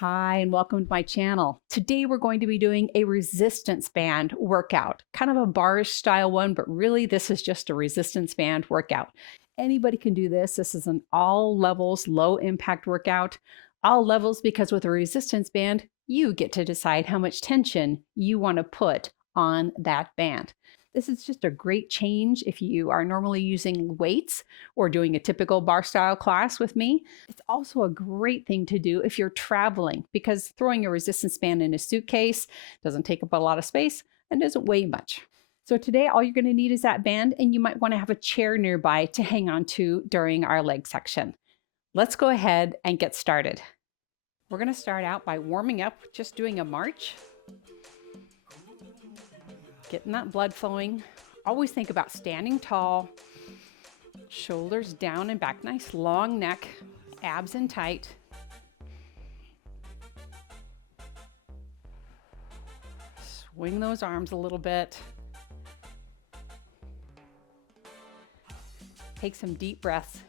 Hi, and welcome to my channel. Today we're going to be doing a resistance band workout, kind of a barre style one, but really this is just a resistance band workout. Anybody can do this. This is an all levels, low impact workout. All levels because with a resistance band, you get to decide how much tension you want to put on that band. This is just a great change if you are normally using weights or doing a typical bar style class with me. It's also a great thing to do if you're traveling because throwing a resistance band in a suitcase doesn't take up a lot of space and doesn't weigh much. So today all you're going to need is that band, and you might want to have a chair nearby to hang on to during our leg section. Let's go ahead and get started. We're going to start out by warming up, just doing a march. Getting that blood flowing. Always think about standing tall, shoulders down and back, nice long neck, abs in tight. Swing those arms a little bit. Take some deep breaths.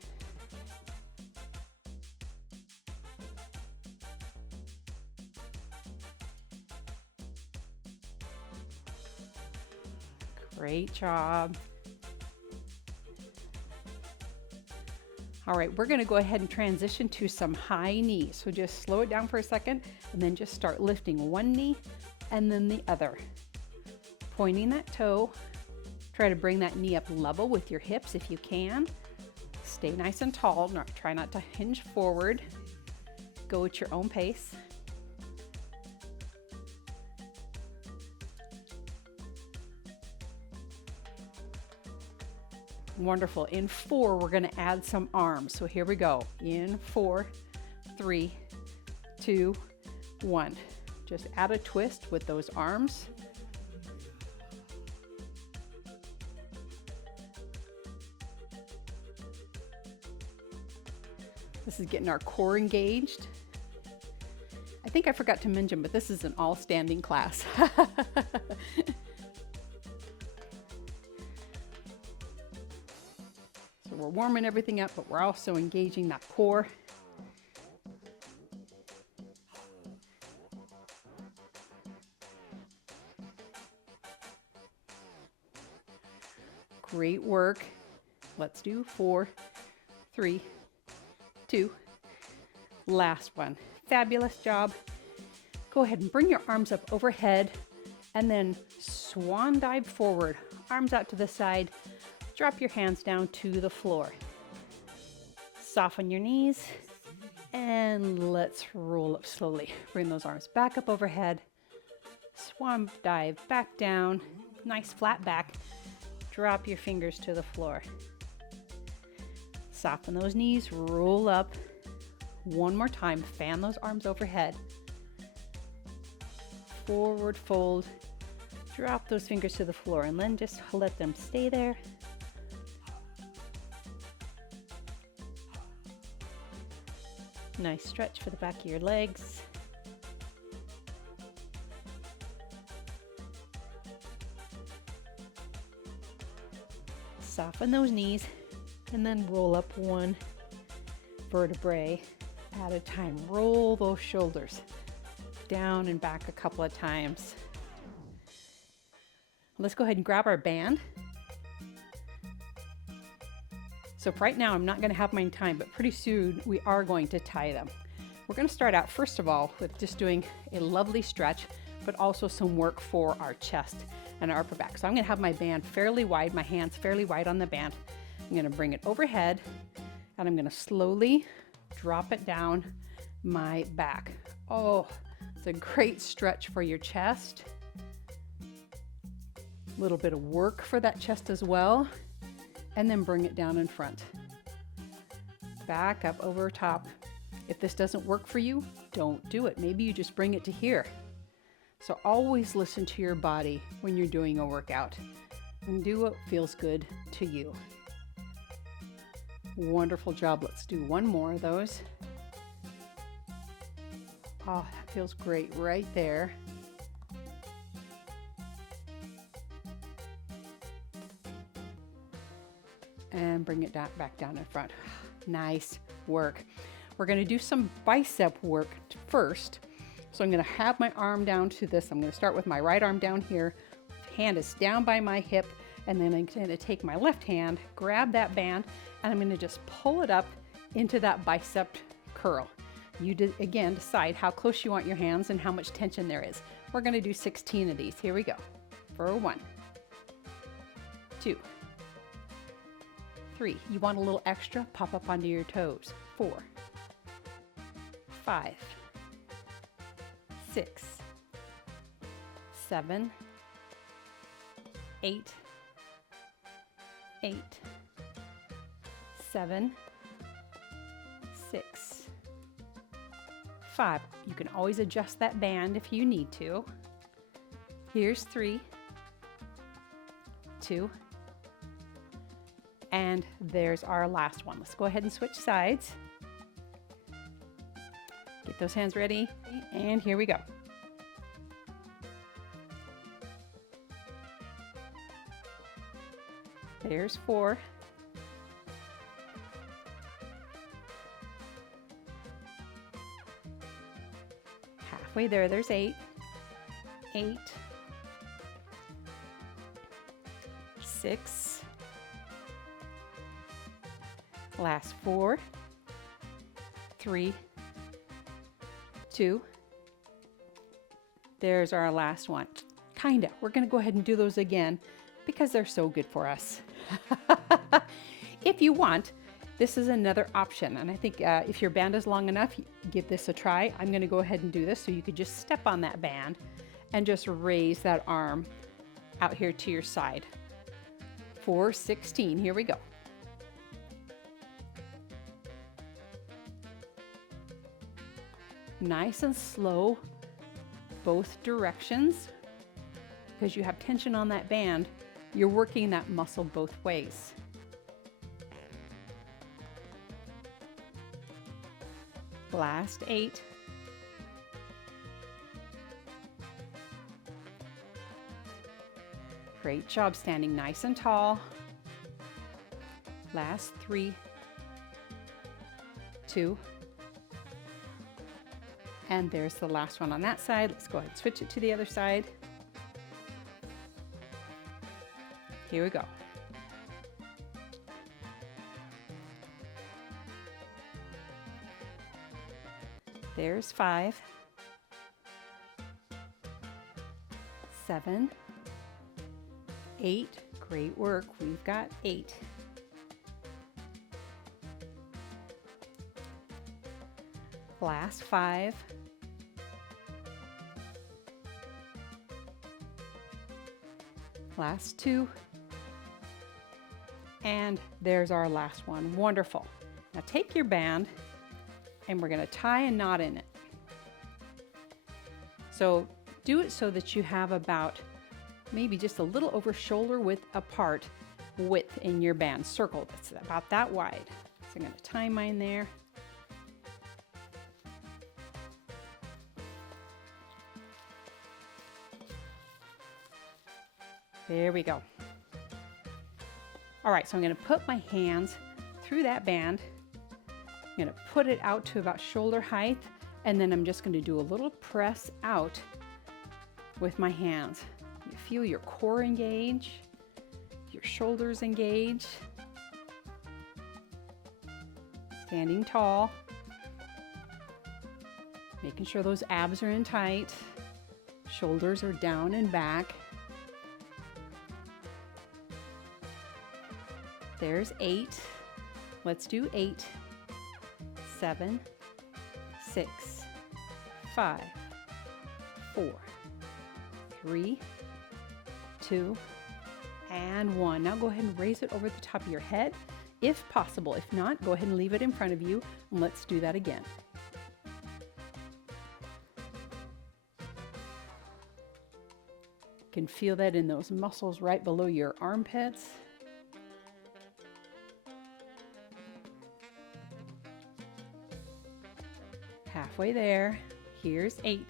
Great job. All right, we're gonna go ahead and transition to some high knees. So just slow it down for a second and then just start lifting one knee and then the other. Pointing that toe. Try to bring that knee up level with your hips if you can. Stay nice and tall, try not to hinge forward. Go at your own pace. Wonderful. In 4, we're going to add some arms. So here we go. In 4, 3, 2, 1. Just add a twist with those arms. This is getting our core engaged. I think I forgot to mention, but this is an all standing class. So we're warming everything up, but we're also engaging that core. Great work. Let's do 4, 3, 2. Last one. Fabulous job. Go ahead and bring your arms up overhead and then swan dive forward. Arms out to the side. Drop your hands down to the floor. Soften your knees and let's roll up slowly. Bring those arms back up overhead. Swan dive back down. Nice flat back. Drop your fingers to the floor. Soften those knees, roll up. One more time, fan those arms overhead. Forward fold. Drop those fingers to the floor and then just let them stay there. Nice stretch for the back of your legs. Soften those knees and then roll up one vertebrae at a time. Roll those shoulders down and back a couple of times. Let's go ahead and grab our band. So for right now, I'm not going to have mine tied, but pretty soon we are going to tie them. We're going to start out first of all with just doing a lovely stretch, but also some work for our chest and our upper back. So I'm going to have my band fairly wide, my hands fairly wide on the band. I'm going to bring it overhead and I'm going to slowly drop it down my back. Oh, it's a great stretch for your chest. A little bit of work for that chest as well. And then bring it down in front. Back up over top. If this doesn't work for you, don't do it. Maybe you just bring it to here. So always listen to your body when you're doing a workout and do what feels good to you. Wonderful job. Let's do one more of those. Oh, that feels great right there. And bring it back down in front. Nice work. We're going to do some bicep work first. So I'm going to have my arm down to this. I'm going to start with my right arm down here. Hand is down by my hip. And then I'm going to take my left hand, grab that band, and I'm going to just pull it up into that bicep curl. You again decide how close you want your hands and how much tension there is. We're going to do 16 of these. Here we go. For 1, 2, 3. You want a little extra? Pop up onto your toes. 4, 5, 6, 7, 8, 8, 7, 6, 5. You can always adjust that band if you need to. Here's 3, 2, and there's our last one. Let's go ahead and switch sides. Get those hands ready, and here we go. There's 4. Halfway there, there's 8. 8. 6. Last 4. 3. 2. There's our last one. Kinda. We're going to go ahead and do those again because they're so good for us. If you want, this is another option. And I think if your band is long enough, give this a try. I'm going to go ahead and do this so you could just step on that band and just raise that arm out here to your side. For 16. Here we go. Nice and slow, both directions. Because you have tension on that band, you're working that muscle both ways. Last 8. Great job standing nice and tall. Last 3, 2, and there's the last one on that side. Let's go ahead and switch it to the other side. Here we go. There's 5, 7, 8. Great work. We've got 8. Last 5. Last 2. And there's our last one. Wonderful. Now take your band and we're going to tie a knot in it. So do it so that you have about maybe just a little over shoulder width apart width in your band. Circle that's about that wide. So I'm going to tie mine there. There we go. All right, so I'm going to put my hands through that band. I'm going to put it out to about shoulder height, and then I'm just going to do a little press out with my hands. You feel your core engage, your shoulders engage. Standing tall. Making sure those abs are in tight. Shoulders are down and back. There's 8. Let's do 8, 7, 6, 5, 4, 3, 2, and 1. Now go ahead and raise it over the top of your head, if possible. If not, go ahead and leave it in front of you, and let's do that again. You can feel that in those muscles right below your armpits. Halfway there. Here's 8,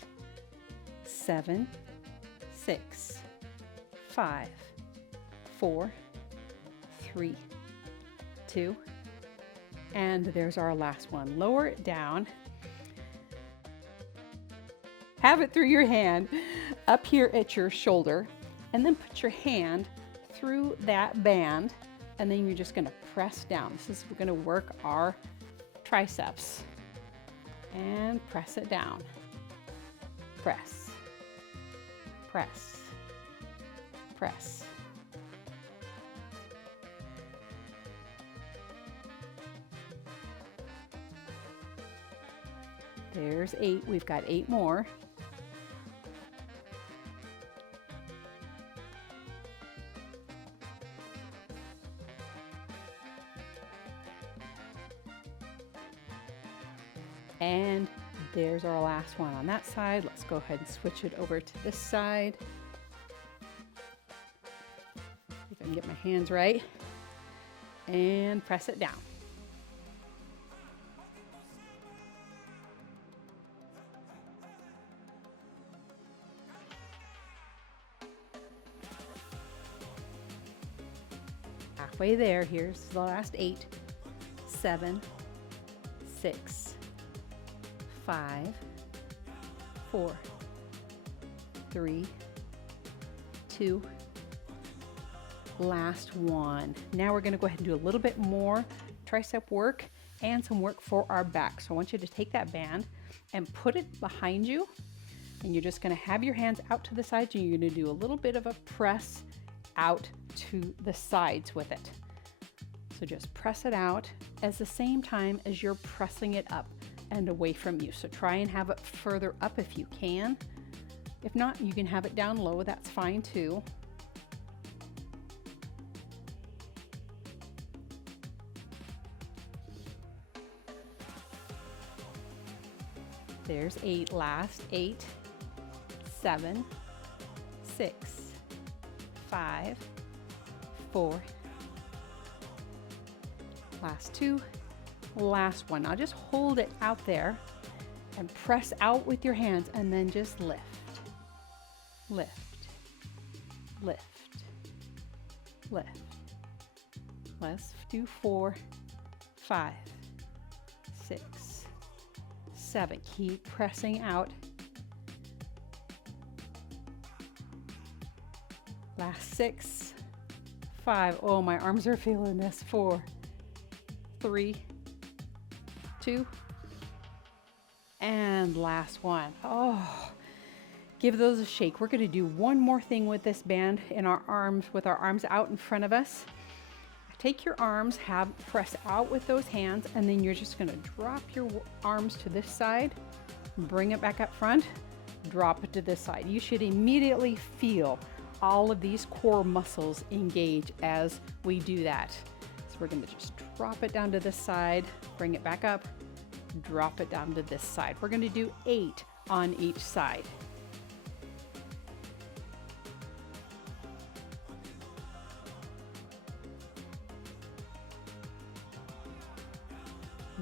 7, 6, 5, 4, 3, 2, And there's our last one. Lower it down. Have it through your hand up here at your shoulder, and then put your hand through that band, and then you're just gonna press down. We're gonna work our triceps. And press it down. Press, press, press. There's 8. We've got 8 more. And there's our last one on that side. Let's go ahead and switch it over to this side. See if I can get my hands right. And press it down. Halfway there. Here's the last 8, 7, 6, 5, 4, 3, 2, last one. Now we're going to go ahead and do a little bit more tricep work and some work for our back. So I want you to take that band and put it behind you, and you're just going to have your hands out to the sides, and you're going to do a little bit of a press out to the sides with it. So just press it out at the same time as you're pressing it up and away from you. So try and have it further up if you can. If not, you can have it down low, that's fine too. There's 8, last 8, 7, 6, 5, 4, last 2, last one. Now just hold it out there and press out with your hands, and then just lift, lift, lift, lift. Let's do 4, 5, 6, 7. Keep pressing out. Last 6, 5. Oh, my arms are feeling this. 4, 3, 2, and last one. Oh, give those a shake. We're going to do one more thing with this band in our arms, with our arms out in front of us. Take your arms, press out with those hands, and then you're just going to drop your arms to this side, bring it back up front, drop it to this side. You should immediately feel all of these core muscles engage as we do that. So we're going to just drop it down to this side, bring it back up, drop it down to this side. We're going to do 8 on each side.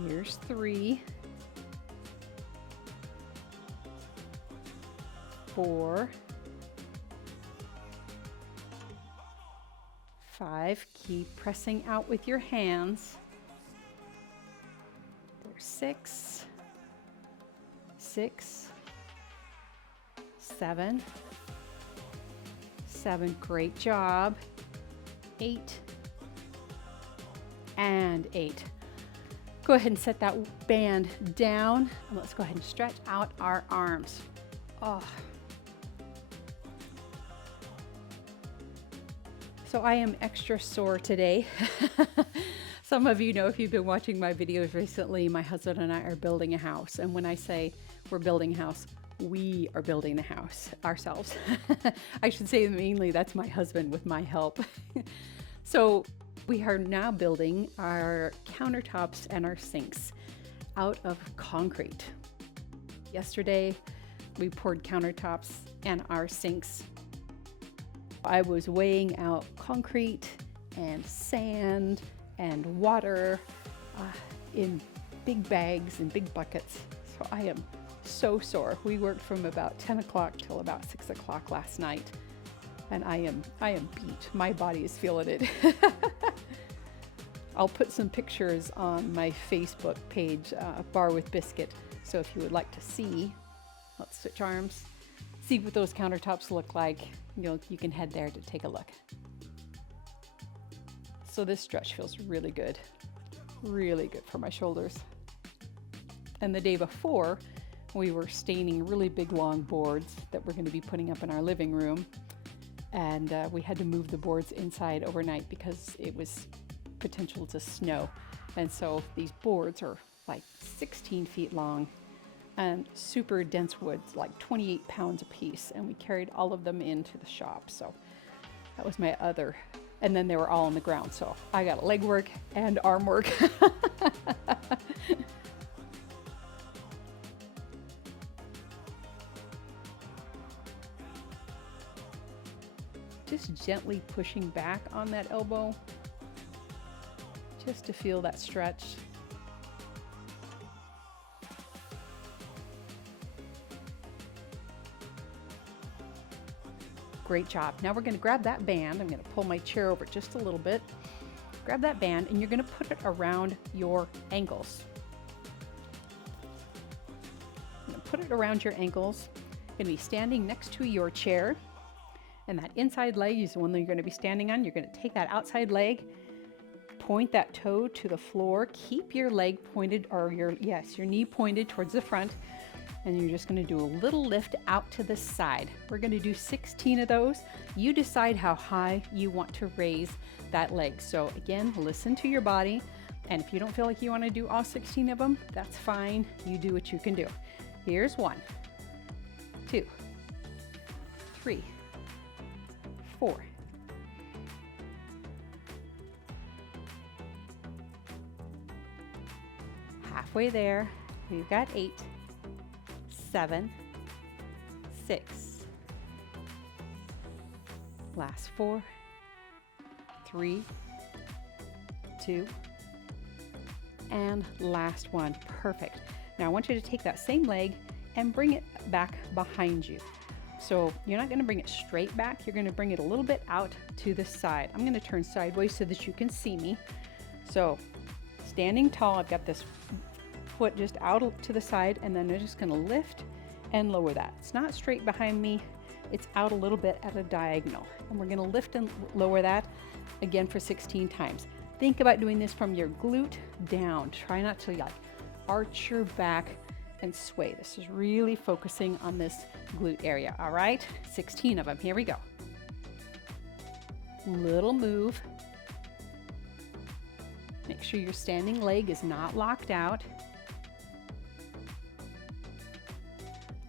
Here's 3, 4, 5. Keep pressing out with your hands. There's 6, 7, 7. Great job. 8 and 8. Go ahead and set that band down, and let's go ahead and stretch out our arms. Oh. So I am extra sore today. Some of you know, if you've been watching my videos recently, my husband and I are building a house. And when I say we're building a house, we are building the house ourselves. I should say mainly that's my husband with my help. So we are now building our countertops and our sinks out of concrete. Yesterday, we poured countertops and our sinks. I was weighing out concrete and sand and water in big bags and big buckets. So I am so sore. We worked from about 10 o'clock till about 6 o'clock last night. And I am beat. My body is feeling it. I'll put some pictures on my Facebook page, Barre with Biscuit. So if you would like to see, let's switch arms, see what those countertops look like, you can head there to take a look. So this stretch feels really good for my shoulders. And the day before, we were staining really big long boards that we're going to be putting up in our living room. And we had to move the boards inside overnight because it was potential to snow. And so these boards are like 16 feet long and super dense woods, like 28 pounds a piece. And we carried all of them into the shop. So that was my other, and then they were all on the ground. So I got leg work and arm work. Just gently pushing back on that elbow, just to feel that stretch. Great job. Now we're going to grab that band. I'm going to pull my chair over just a little bit. Grab that band and you're going to put it around your ankles. I'm going to put it around your ankles. You're going to be standing next to your chair. And that inside leg is the one that you're going to be standing on. You're going to take that outside leg, point that toe to the floor, keep your leg pointed, or your knee pointed towards the front, and you're just going to do a little lift out to the side. We're going to do 16 of those. You decide how high you want to raise that leg. So again, listen to your body, and if you don't feel like you want to do all 16 of them, that's fine. You do what you can do. Here's 1, 2, 3, 4. Halfway there, we've got 8, 7, 6. Last 4, 3, 2, and last 1. Perfect. Now I want you to take that same leg and bring it back behind you. So you're not going to bring it straight back. You're going to bring it a little bit out to the side. I'm going to turn sideways so that you can see me. So standing tall, I've got this foot just out to the side, and then I'm just going to lift and lower that. It's not straight behind me. It's out a little bit at a diagonal. And we're going to lift and lower that again for 16 times. Think about doing this from your glute down. Try not to like arch your back and sway. This is really focusing on this glute area. All right, 16 of them. Here we go. Little move. Make sure your standing leg is not locked out.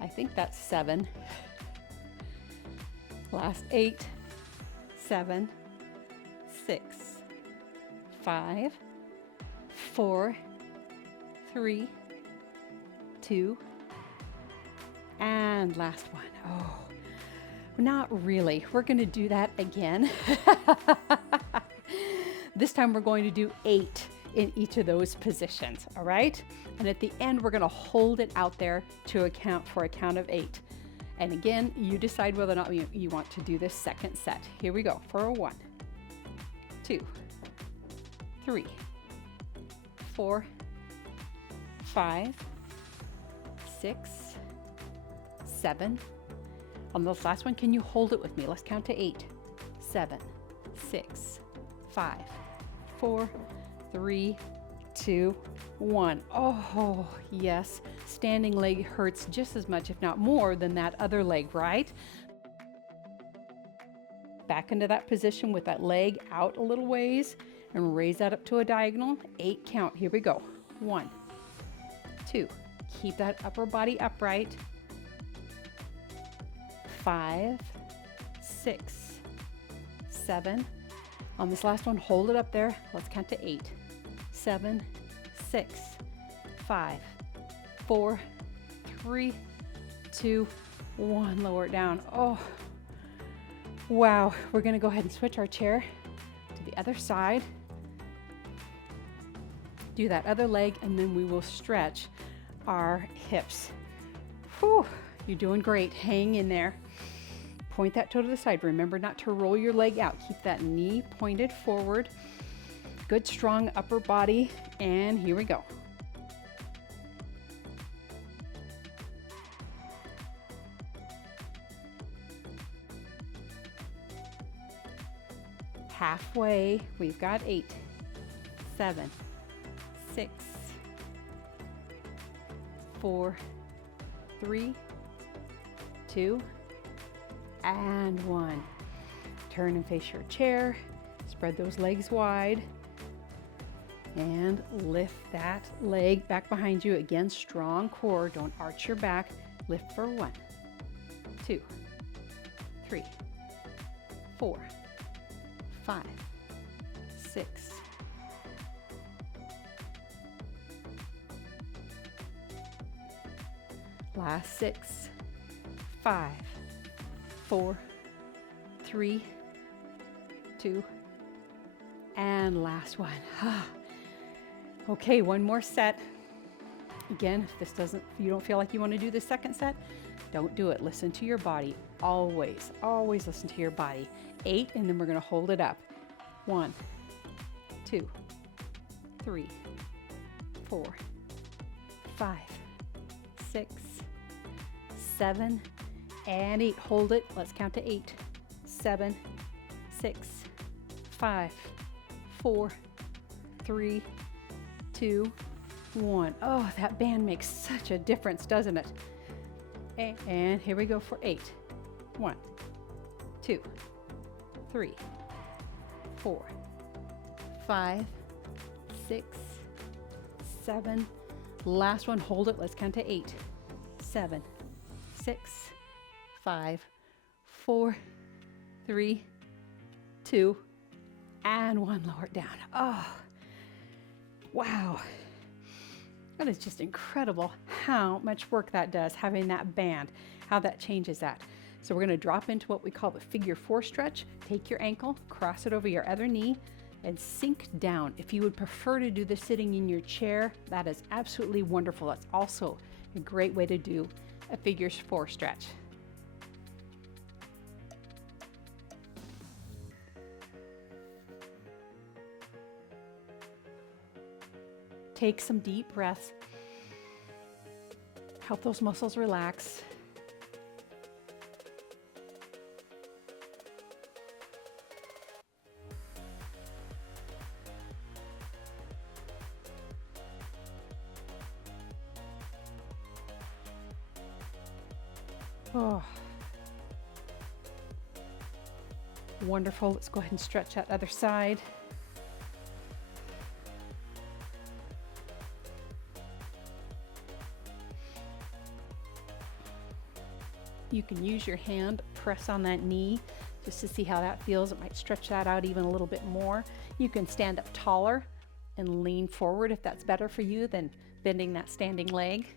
I think that's 7. Last 8, 7, 6, 5, 4, 3, 2, and last one. Oh, not really. We're going to do that again. This time we're going to do 8 in each of those positions, all right? And at the end, we're going to hold it out there to account for a count of 8. And again, you decide whether or not you want to do this second set. Here we go for a 1, 2, 3, 4, 5, 6, 7. On this last one, can you hold it with me? Let's count to 8. 7, 6, 5, 4, 3, 2, 1. Oh, yes. Standing leg hurts just as much, if not more, than that other leg, right? Back into that position with that leg out a little ways and raise that up to a diagonal. 8 count. Here we go. 1, 2. Keep that upper body upright. 5, 6, 7. On this last one, hold it up there. Let's count to 8. 7, 6, 5, 4, 3, 2, 1. Lower it down. Oh, wow. We're going to go ahead and switch our chair to the other side. Do that other leg, and then we will stretch our hips. Whew, you're doing great. Hang in there. Point that toe to the side. Remember not to roll your leg out. Keep that knee pointed forward. Good, strong upper body. And here we go. Halfway, we've got 8, 7, 6, 4, 3, 2, and 1. Turn and face your chair. Spread those legs wide. And lift that leg back behind you. Again, strong core. Don't arch your back. Lift for 1, 2, 3, 4, 5, 6, last 6, 5, 4, 3, 2, and last one. Okay, one more set. Again, if you don't feel like you want to do the second set, don't do it. Listen to your body. Always, always listen to your body. 8, and then we're going to hold it up. 1, 2, 3, 4, 5, 6, 7, and 8. Hold it. Let's count to 8. 7, 6, 5, 4, 3, 2, 1. Oh, that band makes such a difference, doesn't it? And here we go for 8. 1, 2, 3, 4, 5, 6, 7. Last one, hold it. Let's count to 8. 7, 6, 5, 4, 3, 2, and 1. Lower it down. Oh, wow. That is just incredible how much work that does, having that band, how that changes that. So we're going to drop into what we call the figure 4 stretch. Take your ankle, cross it over your other knee, and sink down. If you would prefer to do this sitting in your chair, that is absolutely wonderful. That's also a great way to do a figure 4 stretch. Take some deep breaths. Help those muscles relax. Oh, wonderful. Let's go ahead and stretch that other side. You can use your hand, press on that knee just to see how that feels. It might stretch that out even a little bit more. You can stand up taller and lean forward if that's better for you than bending that standing leg.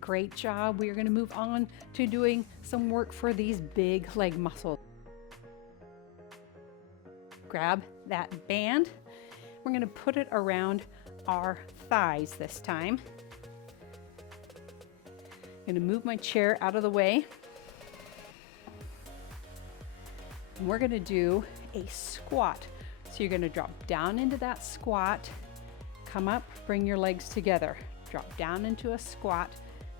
Great job. We are going to move on to doing some work for these big leg muscles. Grab that band. We're going to put it around our thighs this time. I'm going to move my chair out of the way. And we're going to do a squat. So you're going to drop down into that squat, come up, bring your legs together. Drop down into a squat,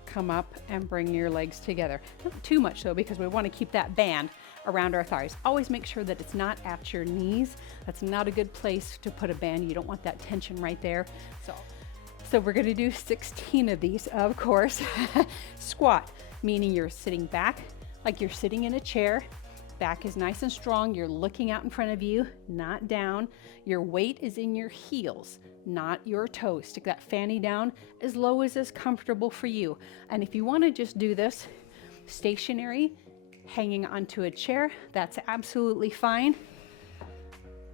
come up and bring your legs together. Not too much though, because we want to keep that band around our thighs. Always make sure that it's not at your knees. That's not a good place to put a band. You don't want that tension right there. So we're going to do 16 of these, of course. Squat, meaning you're sitting back like you're sitting in a chair. Back is nice and strong. You're looking out in front of you, not down. Your weight is in your heels, not your toes. Stick that fanny down as low as is comfortable for you. And if you want to just do this stationary, hanging onto a chair, that's absolutely fine.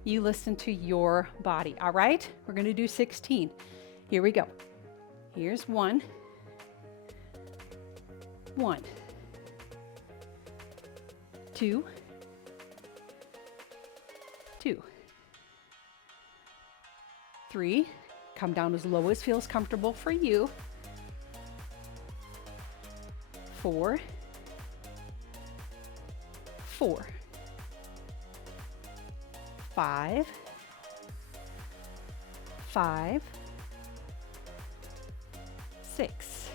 You listen to your body, all right? We're going to do 16. Here we go. Here's 1, 1, 2, 2, 3, come down as low as feels comfortable for you. 4, 4, 5, 5, 6,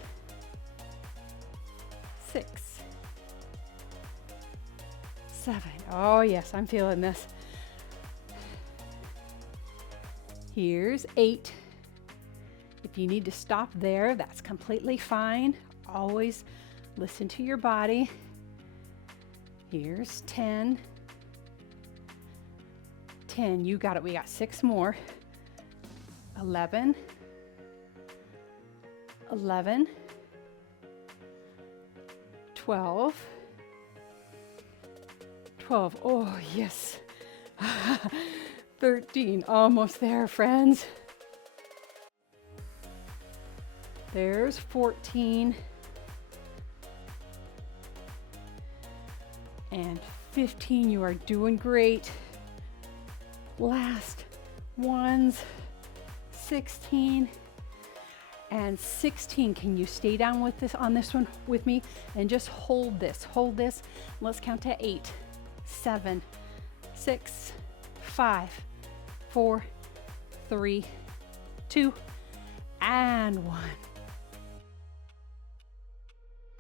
6, 7. Oh yes, I'm feeling this. Here's 8. If you need to stop there, that's completely fine. Always listen to your body. Here's 10. 10, you got it. We got 6 more. 11. 11. 12. 12. Oh, yes. 13. Almost there, friends. There's 14. And 15. You are doing great. Last ones. 16. And 16. Can you stay down with this on this one with me and just hold this. Hold this. Let's count to 8, 7, 6, 5, 4, 3, 2, and 1.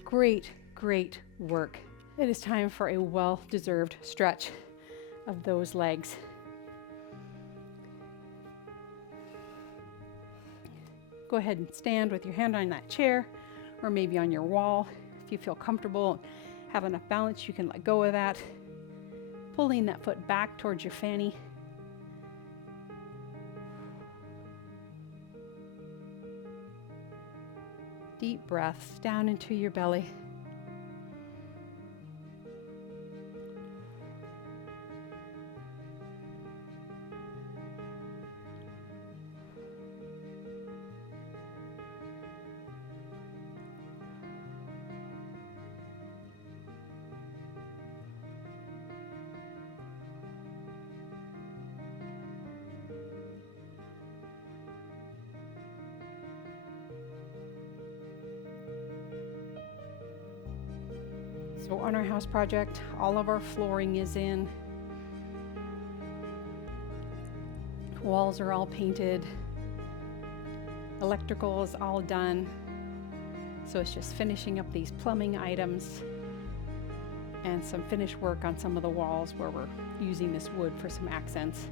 Great, great work. It is time for a well-deserved stretch of those legs. Go ahead and stand with your hand on that chair or maybe on your wall. If you feel comfortable, have enough balance, you can let go of that. Pulling that foot back towards your fanny. Deep breaths down into your belly. So on our house project, all of our flooring is in. Walls are all painted. Electrical is all done. So it's just finishing up these plumbing items and some finished work on some of the walls where we're using this wood for some accents.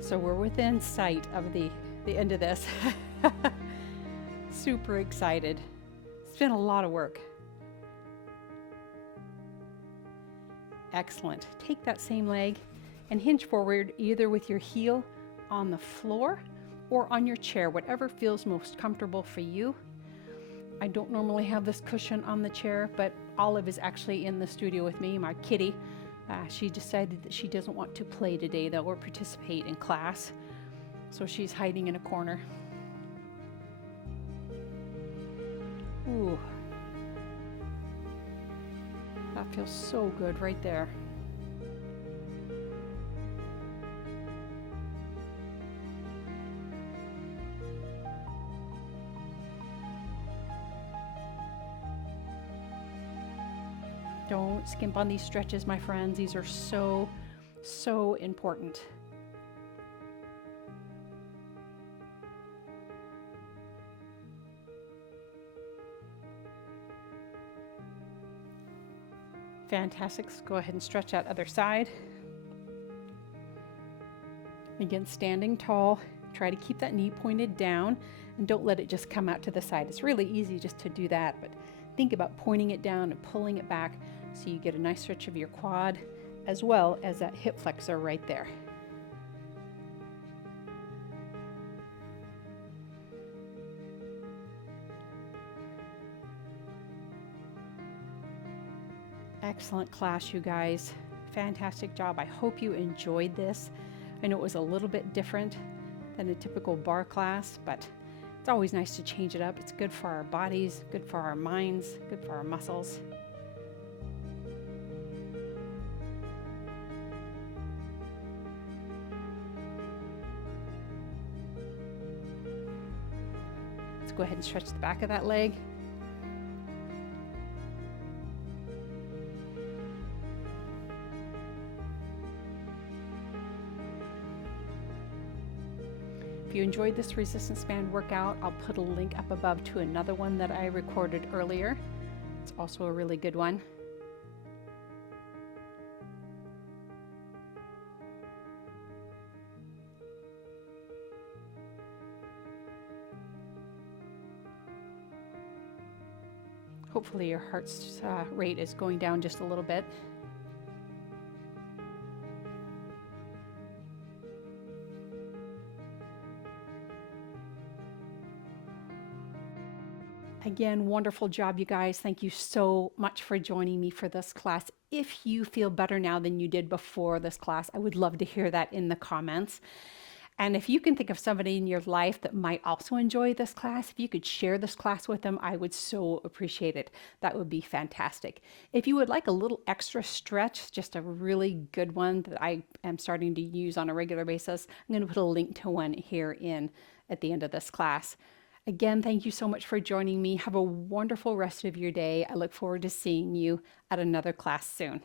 So we're within sight of the end of this. Super excited. It's been a lot of work. Excellent. Take that same leg and hinge forward either with your heel on the floor or on your chair, whatever feels most comfortable for you. I don't normally have this cushion on the chair, but Olive is actually in the studio with me, my kitty. She decided that she doesn't want to play today though or participate in class. So she's hiding in a corner. Ooh. That feels so good right there. Don't skimp on these stretches, my friends. These are so, so important. Fantastic. Let's go ahead and stretch that other side. Again, standing tall. Try to keep that knee pointed down and don't let it just come out to the side. It's really easy just to do that, but think about pointing it down and pulling it back so you get a nice stretch of your quad as well as that hip flexor right there. Excellent class, you guys. Fantastic job. I hope you enjoyed this. I know it was a little bit different than a typical barre class, but It's always nice to change it up. It's good for our bodies, good for our minds, good for our muscles. Let's go ahead and stretch the back of that leg. If you enjoyed this resistance band workout, I'll put a link up above to another one that I recorded earlier. It's also a really good one. Hopefully your heart's rate is going down just a little bit. Again, wonderful job, you guys. Thank you so much for joining me for this class. If you feel better now than you did before this class, I would love to hear that in the comments. And if you can think of somebody in your life that might also enjoy this class, if you could share this class with them, I would so appreciate it. That would be fantastic. If you would like a little extra stretch, just a really good one that I am starting to use on a regular basis, I'm going to put a link to one here at the end of this class. Again, thank you so much for joining me. Have a wonderful rest of your day. I look forward to seeing you at another class soon.